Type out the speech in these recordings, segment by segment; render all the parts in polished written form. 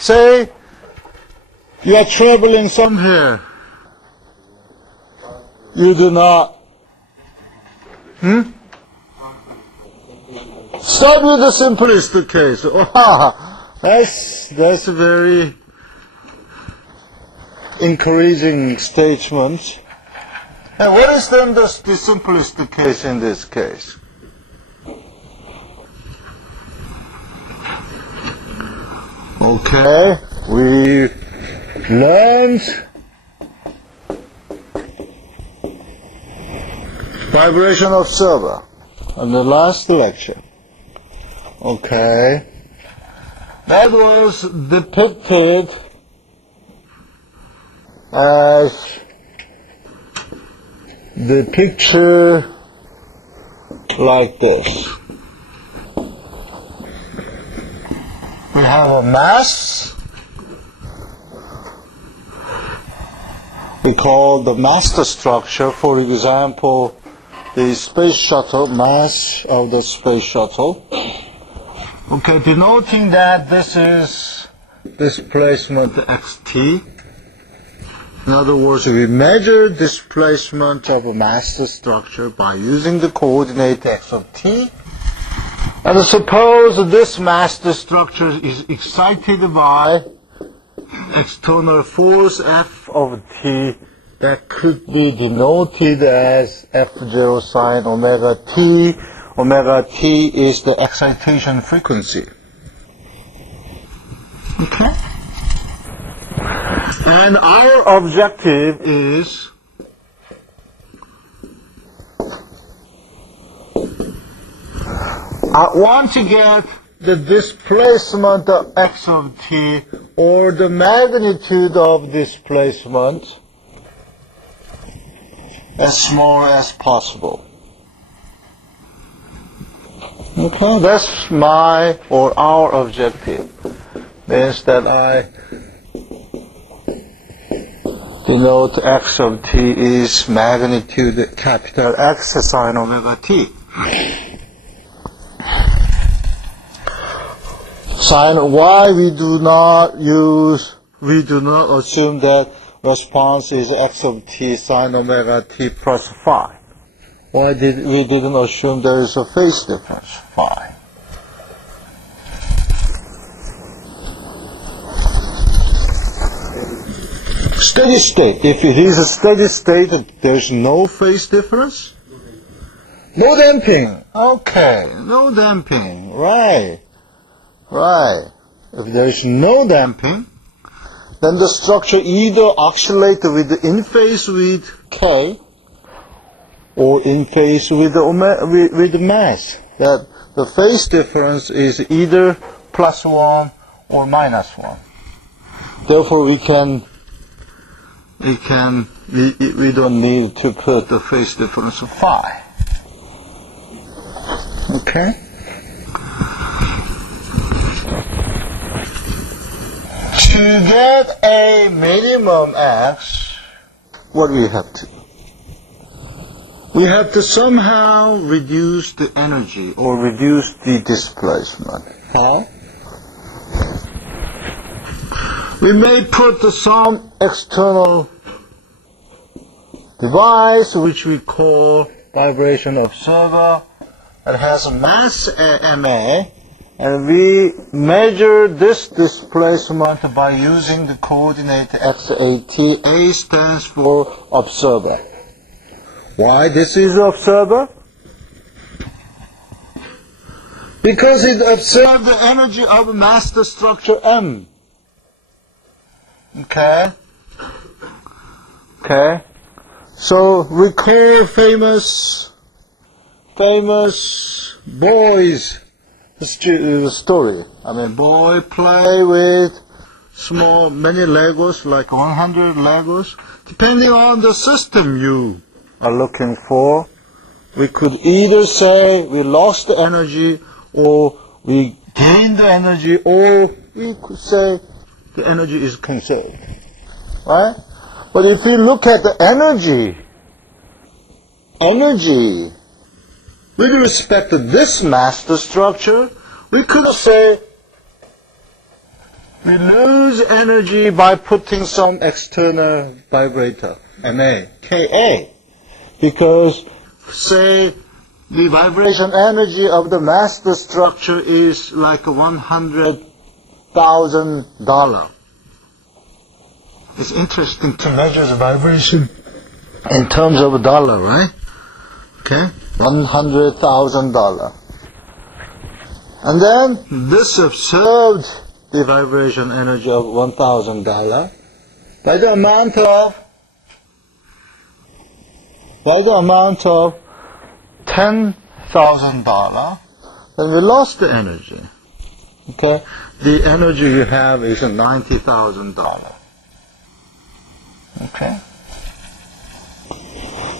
Say you are traveling somewhere. You do not. Start with the simplest case. That's a very encouraging statement. And what is then the simplest case in this case? Okay, we learned vibration observer in the last lecture. Okay, that was depicted as the picture like this. We have a mass. We call the master structure, for example, the space shuttle, mass of the space shuttle. Okay, denoting that this is displacement xt. In other words, we measure displacement of a master structure by using the coordinate x of t. And suppose this master structure is excited by external force F of t that could be denoted as F0 sine omega t. Omega t is the excitation frequency. Okay? And our objective is I want to get the displacement of x of t, or the magnitude of displacement, as small as possible. Okay, that's my or our objective. Means that I denote x of t is magnitude capital X sine omega t. Sine y we do not assume that response is x of t sine omega t plus phi. Why we didn't assume there is a phase difference, phi? Steady state. If it is a steady state, there's no phase difference? No damping. Okay, no damping. Right. Right. If there is no damping, then the structure either oscillates in phase with K or in phase with the mass. That the phase difference is either +1 or -1. Therefore, we don't need to put the phase difference of phi. Okay. To get a minimum x, what do we have to do? We have to somehow reduce the energy or reduce the displacement. How? We may put some external device which we call vibration observer. It has a mass ma, and we measure this displacement by using the coordinate xat. A stands for observer. Why this is observer? Because it observes the energy of a master structure M. Okay? Okay? So recall famous boys story. I mean, boy play with many Legos, like 100 Legos. Depending on the system you are looking for, we could either say we lost the energy, or we gained the energy, or we could say the energy is conserved. Right? But if you look at the energy with respect to this master structure, we could say we lose energy by putting some external vibrator, MA, Ka, because, say, the vibration energy of the master structure is like $100,000. It's interesting to measure the vibration in terms of a dollar, right? Okay, $100,000. And then this observed the vibration energy of $1,000 by the amount of $10,000, then we lost the energy. Okay, the energy you have is $90,000. Okay.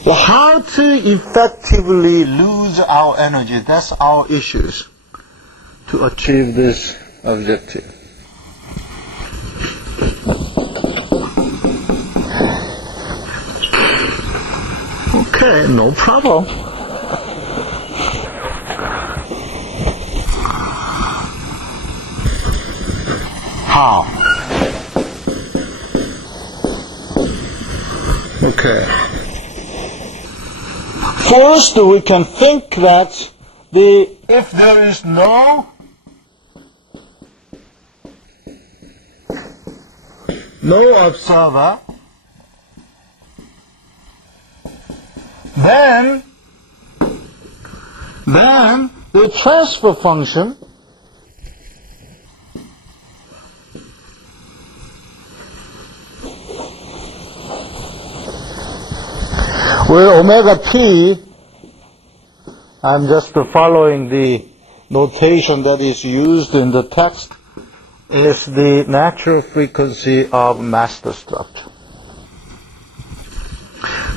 So how to effectively lose our energy? That's our issues to achieve this objective. Okay, no problem. How? Okay. First, we can think that if there is no observer, then the transfer function where omega p, I'm just following the notation that is used in the text, is the natural frequency of master structure.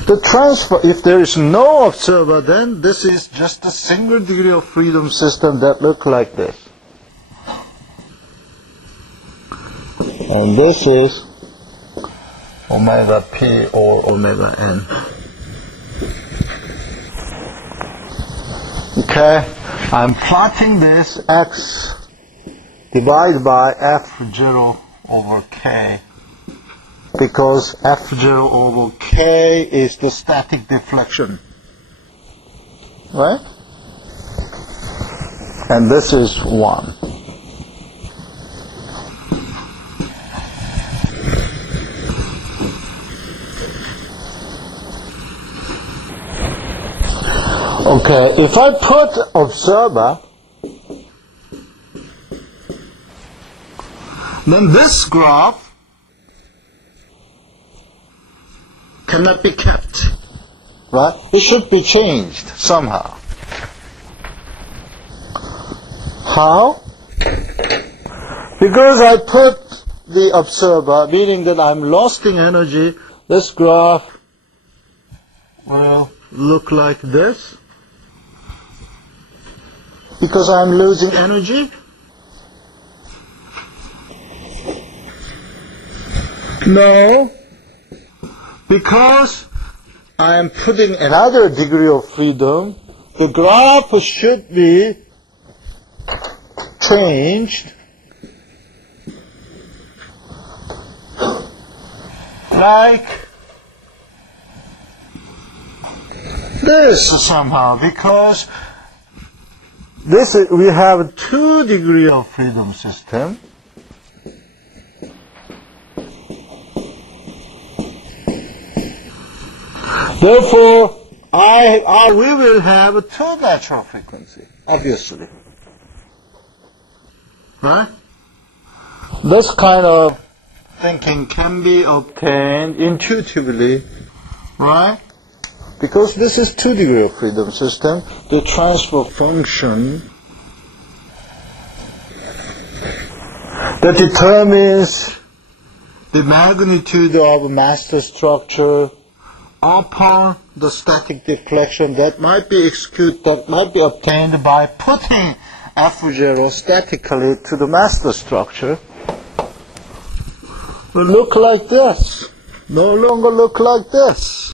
The transfer, if there is no observer, then this is just a single degree of freedom system that looks like this. And this is omega p or omega n. Okay, I'm plotting this x divided by f0 over k, because f0 over k is the static deflection, right? And this is 1. Okay, if I put observer, then this graph cannot be kept, right? It should be changed somehow. How? Because I put the observer, meaning that I'm losing energy, this graph will look like this. Because I'm losing energy? No, because I am putting another degree of freedom, the graph should be changed like this somehow, because this is, we have 2 degrees of freedom system. Therefore, we will have 2 natural frequency, obviously. Right? This kind of thinking can be obtained intuitively, right? Because this is 2 degrees of freedom system, the transfer function that determines the magnitude of master structure upon the static deflection that might be obtained by putting f0 statically to the master structure will look like this. No longer look like this.